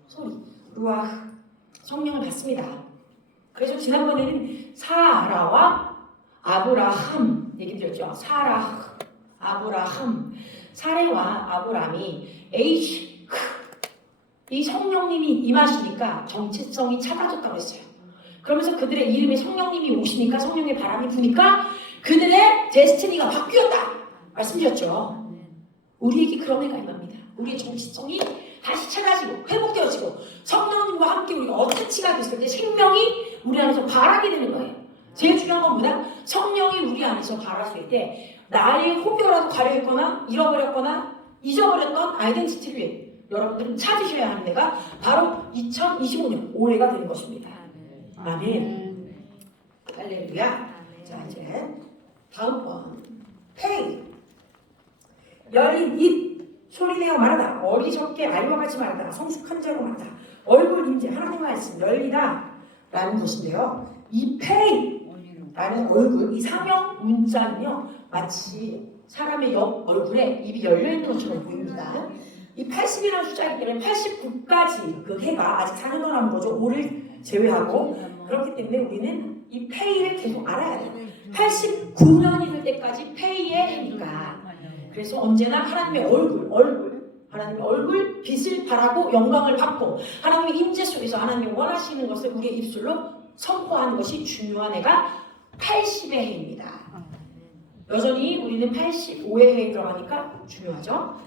소리 루하 성령을 받습니다. 그래서 지난번에는 사라와 아브라함 얘기 드렸죠. 사라, 아브라함, 사레와 아브라함이 이 성령님이 임하시니까 정체성이 찾아졌다고 했어요. 그러면서 그들의 이름에 성령님이 오시니까 성령의 바람이 부니까 그들의 데스티니가 바뀌었다 말씀드렸죠. 우리에게 그런 애가 임합니다. 우리의 정체성이 다시 찾아지고 회복되어지고 성령님과 함께 우리가 어태치가 됐을 때 생명이 우리 안에서 발하게 되는 거예요. 제일 중요한 건 뭐다? 성령이 우리 안에서 발했을 때 나의 호표라도 가려있거나 잃어버렸거나 잊어버렸던 아이덴티티를 여러분들은 찾으셔야 하는 데가 바로 2025년 올해가 되는 것입니다. 아멘. 할렐루야. 자, 이제 다음 번 페이 열린 입 소리내어 말하다 어리석게 알과 같이 말하다 성숙한 자로 말하다 얼굴 임재 하나님 말씀 열리다 라는 것인데요. 이 페이 라는 얼굴, 이 상형 문자는요 마치 사람의 옆 얼굴에 입이 열려있는 것처럼 보입니다. 이 80이라는 숫자이기 때문에 89까지 그 해가 아직 4년 더 남은 거죠. 5를 제외하고. 그렇기 때문에 우리는 이 페이를 계속 알아야 돼요. 89년이 될 때까지 페이의 해니까. 그래서 언제나 하나님의 하나님의 얼굴 빛을 바라고 영광을 받고 하나님의 임재 속에서 하나님이 원하시는 것을 우리의 입술로 선포하는 것이 중요한 해가 80의 해입니다. 여전히 우리는 85의 해에 들어가니까 중요하죠.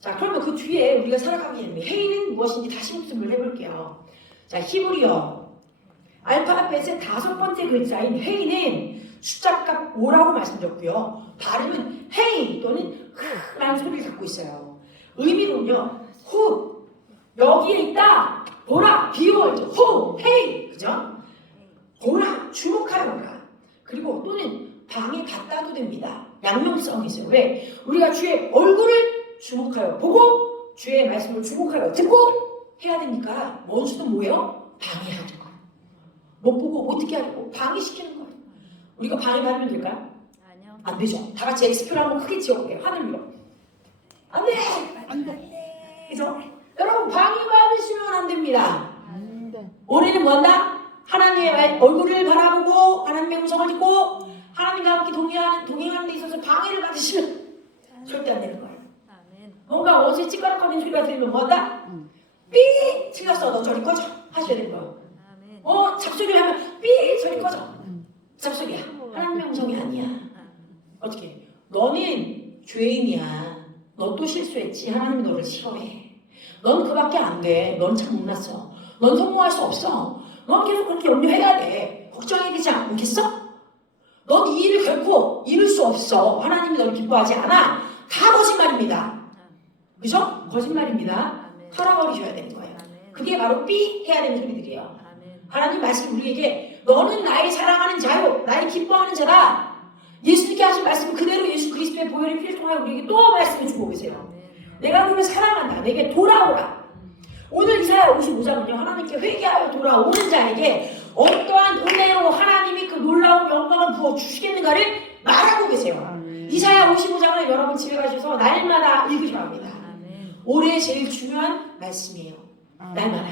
자, 그러면 그 뒤에 우리가 살아가기 위해 해인은 무엇인지 다시 묵습을 해볼게요. 자, 히브리어 알파벳의 5번째 글자인 해인은 숫자값 5라고 말씀드렸고요. 발음은 헤이 또는 라는 소리를 갖고 있어요. 의미는요, 후, 여기에 있다, 보라, 비유어죠. 후, 헤이, 그죠? 보라, 주목하여라. 그리고 또는 방에 갖다도 됩니다. 양면성이 있어요. 왜? 우리가 주의 얼굴을 주목하여 보고 주의 말씀을 주목하여 듣고 해야 되니까 원수는 뭐예요? 방해하는 거예요. 못 보고 어떻게 하려고 방해시키는 거예요. 우리가 방해받으면 될까요? 아니요. 안 되죠. 다 같이 엑스표를 한번 크게 지어볼게요. 하늘 위로. 안 돼! 안 돼. 그죠? 여러분 방해받으시면 안 됩니다. 안 돼. 우리는 뭔다? 하나님의 얼굴을 바라보고 하나님의 음성을 듣고 하나님과 함께 동행하는 데 있어서 방해를 받으시면 절대 안 되는 거예요. 아멘. 뭔가 원수의 찌까락거리는 소리가 들리면 뭐다? 삐! 틀렸어. 너 저리 꺼져. 하셔야 되는 거예요. 아멘. 잡소리를 하면 삐! 저리 꺼져. 잡소리야. 하나님의 음성이 아니야. 어떻게? 너는 죄인이야. 너 또 실수했지. 하나님이 너를 싫어해. 넌 그밖에 안 돼. 넌 참 못났어. 넌 성공할 수 없어. 넌 계속 그렇게 염려해야 돼. 걱정해야 되지 않겠어? 넌 이 일을 결코 이룰 수 없어. 하나님이 너를 기뻐하지 않아. 다 거짓말입니다. 그죠? 거짓말입니다. 털어버리셔야 되는 거예요. 그게 바로 삐 해야 되는 소리들이에요. 하나님 말씀 우리에게 너는 나의 사랑하는 자요. 나의 기뻐하는 자다. 예수님께 하신 말씀은 그대로 예수 그리스도의 보혈의 피를 통하여 우리에게 또 말씀을 주고 계세요. 내가 너를 사랑한다. 내게 돌아오라. 오늘 이사야 55장은요. 하나님께 회개하여 돌아오는 자에게 어떠한 은혜로 하나님이 그 놀라운 영광을 부어주시겠는가를 말하고 계세요. 이사야 55장을 여러분 집에 가셔서 날마다 읽으셔야 합니다. 올해 제일 중요한 말씀이에요. 날마다.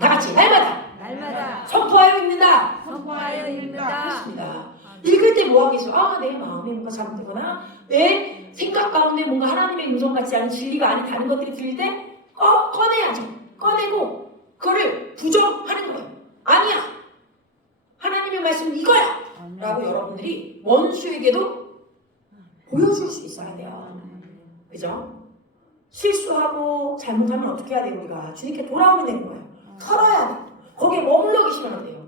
다 같이 날마다. 날마다 선포하여 읽는다. 선포하여 읽는다. 그렇습니다. 읽을 때 뭐 하겠어요? 내 마음에 뭔가 잘못되거나 내 생각 가운데 뭔가 하나님의 음성 같지 않은 진리가 아닌 다른 것들이 들릴 때 꺼내야죠. 꺼내고 그거를 부정하는 거예요. 아니야. 하나님의 말씀은 이거야. 라고 여러분들이 원수에게도 보여줄 수 있어야 돼요. 그죠? 실수하고 잘못하면 어떻게 해야 돼요? 우리가 주님께 돌아오면 되는 거예요. 털어야 돼요. 거기에 머물러 계시면 안 돼요.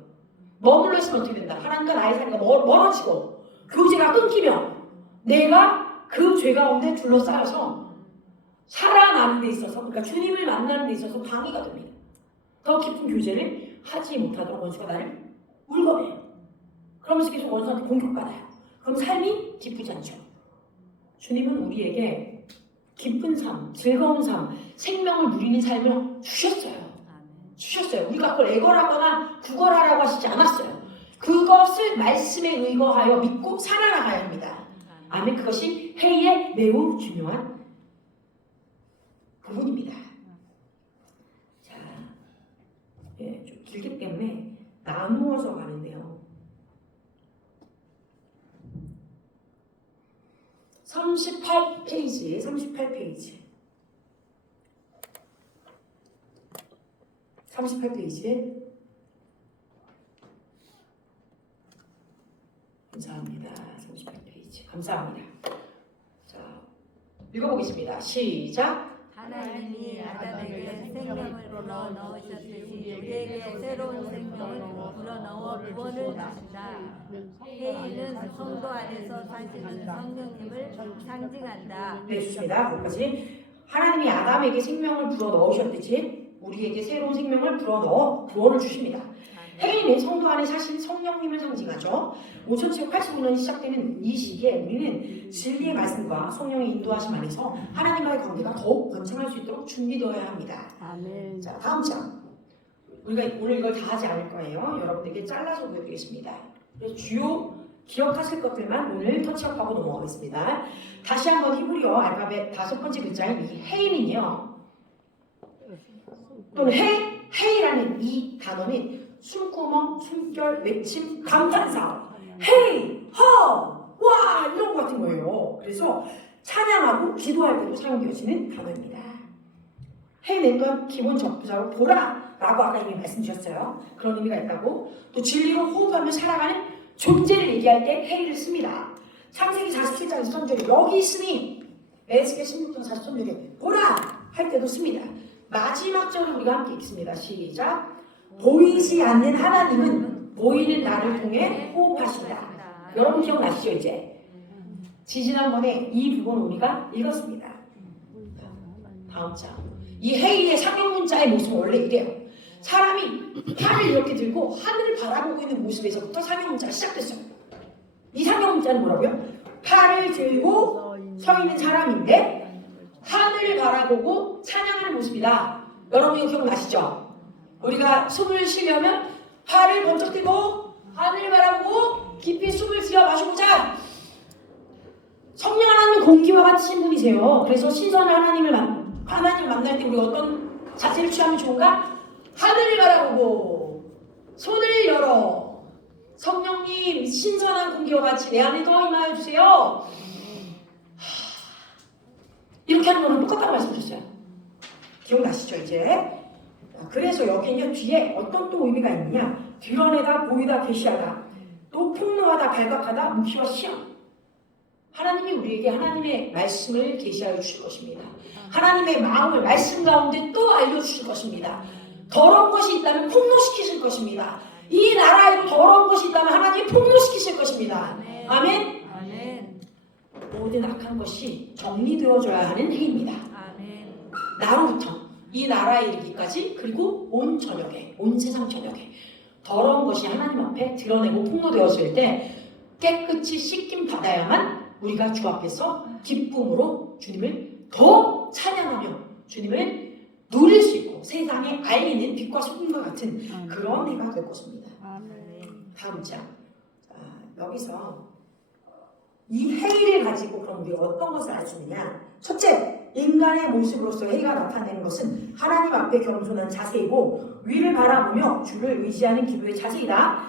머물러 있으면 어떻게 된다? 하나님과 나의 사이가 멀어지고 교제가 끊기면 내가 그 죄 가운데 둘러싸여서 살아나는 데 있어서 그러니까 주님을 만나는 데 있어서 방해가 됩니다. 더 깊은 교제를 하지 못하도록 원수가 나를 울거해요. 그러면서 계속 원수한테 공격받아요. 그럼 삶이 기쁘지 않죠. 주님은 우리에게 기쁜 삶, 즐거운 삶, 생명을 누리는 삶을 주셨어요. 주셨어요. 우리가 그걸 애걸하거나 구걸하라고 하시지 않았어요. 그것을 말씀에 의거하여 믿고 살아나가야 합니다. 아멘. 그것이 회의의 매우 중요한 부분입니다. 자, 좀 길기 때문에 나누어서 가는데요. 38페이지. 38페이지에 감사합니다. 38페이지 감사합니다. 자, 읽어보겠습니다. 시작. 하나님이 아담에게 생명을 불어 넣으셨듯이 우리에게 새로운 생명을 불어 넣어 구원을 주신다. 회의는 성도 안에서 사시는 성령님을 상징한다. 네, 좋습니다. 거기까지. 하나님이 아담에게 생명을 불어 넣으셨듯이 우리에게 새로운 생명을 불어 넣어 구원을 주십니다. 회의는 성도 안에 사신 성령님을 상징하죠. 5785년이 시작되는 이 시기에 우리는 진리의 말씀과 성령의 인도하심 안에서 하나님과의 관계가 더욱 번창할 수 있도록 준비되어야 합니다. 아멘. 자, 다음 장. 우리가 오늘 이걸 다 하지 않을 거예요. 여러분들에게 잘라서 보여드리겠습니다. 그래서 주요 기억하실 것들만 오늘 터치업하고 넘어가겠습니다. 다시 한번 히브리어 알파벳 5번째 글자인 이 헤이는요. 또는 헤이라는 이 단어는 숨구멍, 숨결, 외침, 감탄사, 헤이, 허, 와 이런 것 같은 거예요. 그래서 찬양하고 기도할 때도 사용되어지는 단어입니다. 헤이는 또한 기본 접부사로 보라 라고 아까 이미 말씀 주셨어요. 그런 의미가 있다고. 또 진리로 호흡하며 살아가는 존재를 얘기할 때 헤이를 씁니다. 창세기 47장 23절에 여기 있으니 에스겔 16장 43절에 보라 할 때도 씁니다. 마지막 절을 우리가 함께 읽습니다. 시작. 보이지 않는 하나님은 보이는 나를 통해 호흡하신다. 여러분 기억나시죠 이제? 지지난번에 이 부분 우리가 읽었습니다. 다음 장. 이 헤일의 상형 문자의 모습은 원래 이래요. 사람이 팔을 이렇게 들고 하늘을 바라보고 있는 모습에서부터 상형 문자가 시작됐어요. 이 상형 문자는 뭐라고요? 팔을 들고 서 있는 사람인데 하늘을 바라보고 찬양하는 모습이다. 여러분 이거 기억나시죠? 우리가 숨을 쉬려면 팔을 번쩍 들고 하늘을 바라보고 깊이 숨을 들여 마셔보자. 성령 하나님은 공기와 같으신 분이세요. 그래서 신선한 하나님을 만날 때 우리가 어떤 자세를 취하면 좋은가? 하늘을 바라보고 손을 열어 성령님 신선한 공기와 같이 내 안에 더 임하여 주세요. 이렇게 하는 거는 똑같다고 말씀드렸어요. 기억나시죠 이제? 그래서 여기는 뒤에 어떤 또 의미가 있느냐? 드러내다, 보이다, 계시하다, 또 폭로하다, 발각하다, 묵시와 시험. 하나님이 우리에게 하나님의 말씀을 계시하여 주실 것입니다. 하나님의 마음을 말씀 가운데 또 알려주실 것입니다. 더러운 것이 있다면 폭로시키실 것입니다. 이 나라에도 더러운 것이 있다면 하나님이 폭로시키실 것입니다. 아멘? 모든 악한 것이 정리되어져야 하는 해입니다. 나로부터 이 나라에 이르기까지 그리고 온 저녁에, 온 세상 저녁에 더러운 것이 하나님 앞에 드러내고 폭로되었을 때 깨끗이 씻김 받아야만 우리가 주 앞에서 기쁨으로 주님을 더 찬양하며 주님을 누릴 수 있고 세상에 알리는 빛과 소금과 같은 그런 해가 될 것입니다. 다음 장. 자, 여기서 이 해를 가지고 그럼 우리가 어떤 것을 알 수 있느냐? 첫째, 인간의 모습으로서 해가 나타내는 것은 하나님 앞에 겸손한 자세이고 위를 바라보며 주를 의지하는 기도의 자세이다.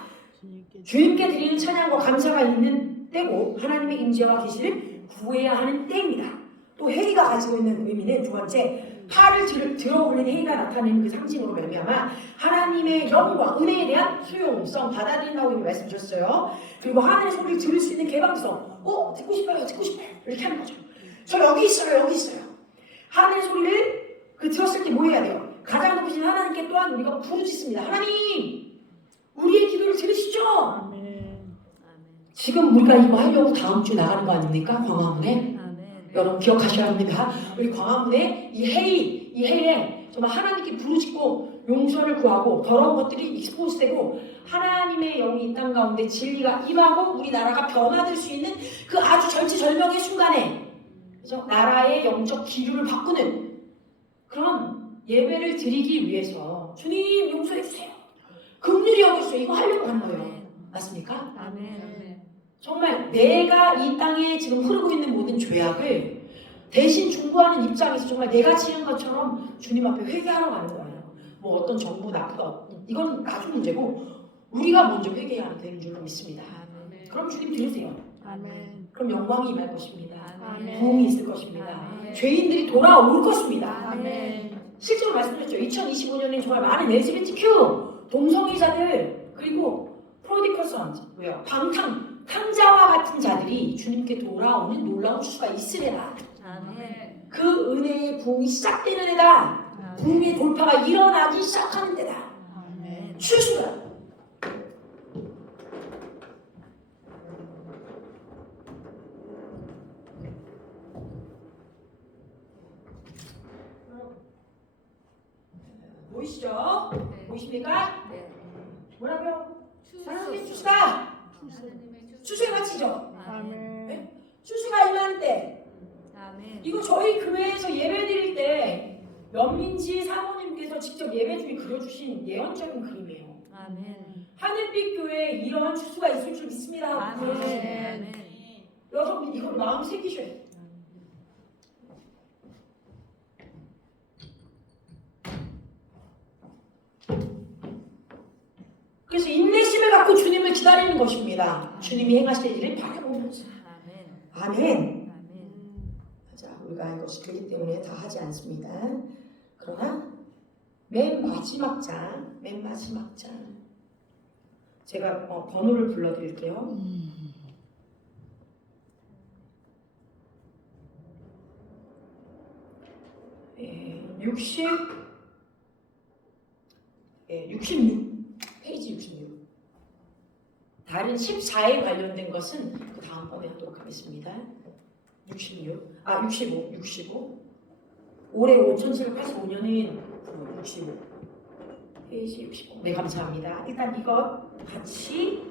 주님께 드리는 찬양과 감사가 있는 때고 하나님의 임재와 계시를 구해야 하는 때입니다. 또 해가 가지고 있는 의미는 두 번째, 팔을 들어 올린 해가 나타내는 그 상징으로 말미암아 하나님의 영광, 은혜에 대한 수용성 받아들인다고 이미 말씀드렸어요. 그리고 하늘의 소리를 들을 수 있는 개방성, 듣고 싶어요, 듣고 싶어요 이렇게 하는 거죠. 저 여기 있어요, 여기 있어요. 하늘의 소리를 들었을 때 뭐 해야 돼요? 가장 높으신 하나님께 또한 우리가 부르짖습니다. 하나님, 우리의 기도를 들으시죠? 지금 우리가 이거 하려고 다음 주에 나가는 거 아닙니까? 광화문에. 여러분 기억하셔야 합니다. 우리 광화문에 이 해에 정말 하나님께 부르짖고 용서를 구하고 더러운 것들이 익스포즈되고 하나님의 영이 이 땅 가운데 진리가 임하고 우리나라가 변화될 수 있는 그 아주 절치절명의 순간에 그래서 나라의 영적 기류를 바꾸는 그런 예배를 드리기 위해서 주님 용서해 주세요. 긍휼히 여겨주세요. 이거 하려고 한 거예요. 맞습니까? 정말 내가 이 땅에 지금 흐르고 있는 모든 죄악을 대신 중보하는 입장에서 정말 내가 지은 것처럼 주님 앞에 회개하러 가는 거예요. 뭐 어떤 정부 나쁘다 이건 나중 문제고 우리가 먼저 회개해야 되는 줄로 믿습니다. 그럼 주님 들으세요. 그럼 영광이 임할 것입니다. 부흥이 있을 것입니다. 죄인들이 돌아올 것입니다. 실제로 말씀드렸죠. 2025년에 정말 많은 LGBTQ 동성애자들 그리고 프로디컬 선 왜요? 탕자와 같은 자들이 주님께 돌아오는 놀라운 수가 있으리라. 그 은혜의 부흥이 시작되는 데다. 부흥의 돌파가 일어나기 시작하는 데다. 추수다. 보이시죠? 보이십니까? 뭐라고요? 하나님의 추수다. 추수에 마치죠? 네? 추수가 임할 때 이거 저희 교회에서 예배 드릴 때 연민지 사모님께서 직접 예배 중에 그려주신 예언적인 그림이에요. 하늘빛 교회에 이러한 추수가 있을 줄 믿습니다. 여러분 이걸 마음 새기셔야 돼요. 그래서 인내심을 갖고 주님을 기다리는 것입니다. 주님이 행하실 일을 바라보면서. 아멘. 자, 우리가 이것이 되기 때문에 다 하지 않습니다. 그러나 맨 마지막 장. 제가 번호를 불러드릴게요. 페이지 66. 다른 14에 관련된 것은 그 다음번에 하도록 하겠습니다. 65. 올해 5785년은 65. 페이지 65. 네, 감사합니다. 일단 이것 같이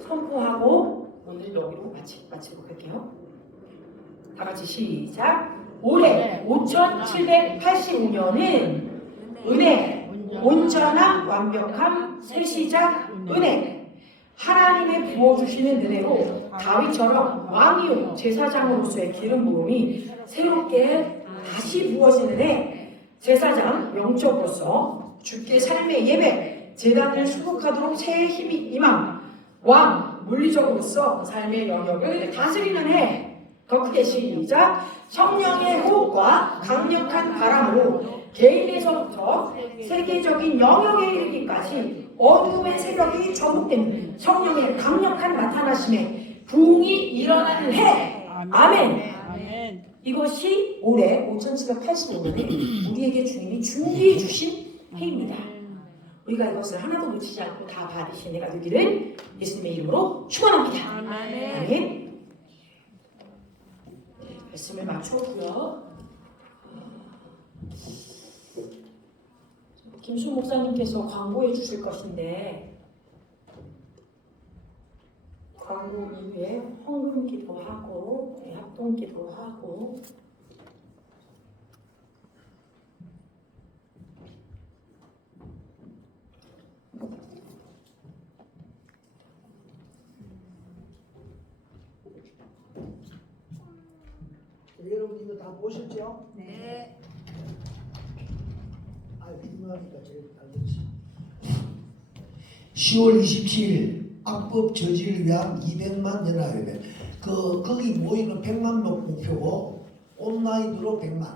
선포하고 오늘 여기로 마치도록 할게요. 다 같이 시작. 올해 5785년은 은혜, 온전한 완벽한 새 시작 은혜. 하나님의 부어주시는 은혜로 다윗처럼 왕이요 제사장으로서의 기름 부음이 새롭게 다시 부어지는 해. 제사장 영적으로서 주께 삶의 예배 제단을 수복하도록 새해 힘이 임함. 왕 물리적으로서 삶의 영역을 다스리는 해. 더 크게 시작. 성령의 호흡과 강력한 바람으로 개인에서부터 세계적인 영역에 이르기까지 어둠의 세력이 전복되는 성령의 강력한 나타나심에 부흥이 일어나는 해. 아멘. 이것이 올해 5785년에 우리에게 주님이 준비해 주신 해입니다. 우리가 이것을 하나도 놓치지 않고 다 받으신 해가 되기를 예수님의 이름으로 축원합니다. 아멘. 말씀을 마쳤고요. 김수 목사님께서 광고해 주실 것인데 광고 이후에 헌금 기도하고 합동 기도하고 여러분 이거 다 보셨죠? 네. 훌륭하니까 제일 알겠지. 10월 27일 악법 저지를 위한 200만 연합예배. 거기 모이는 100만 명 목표고 온라인으로 100만.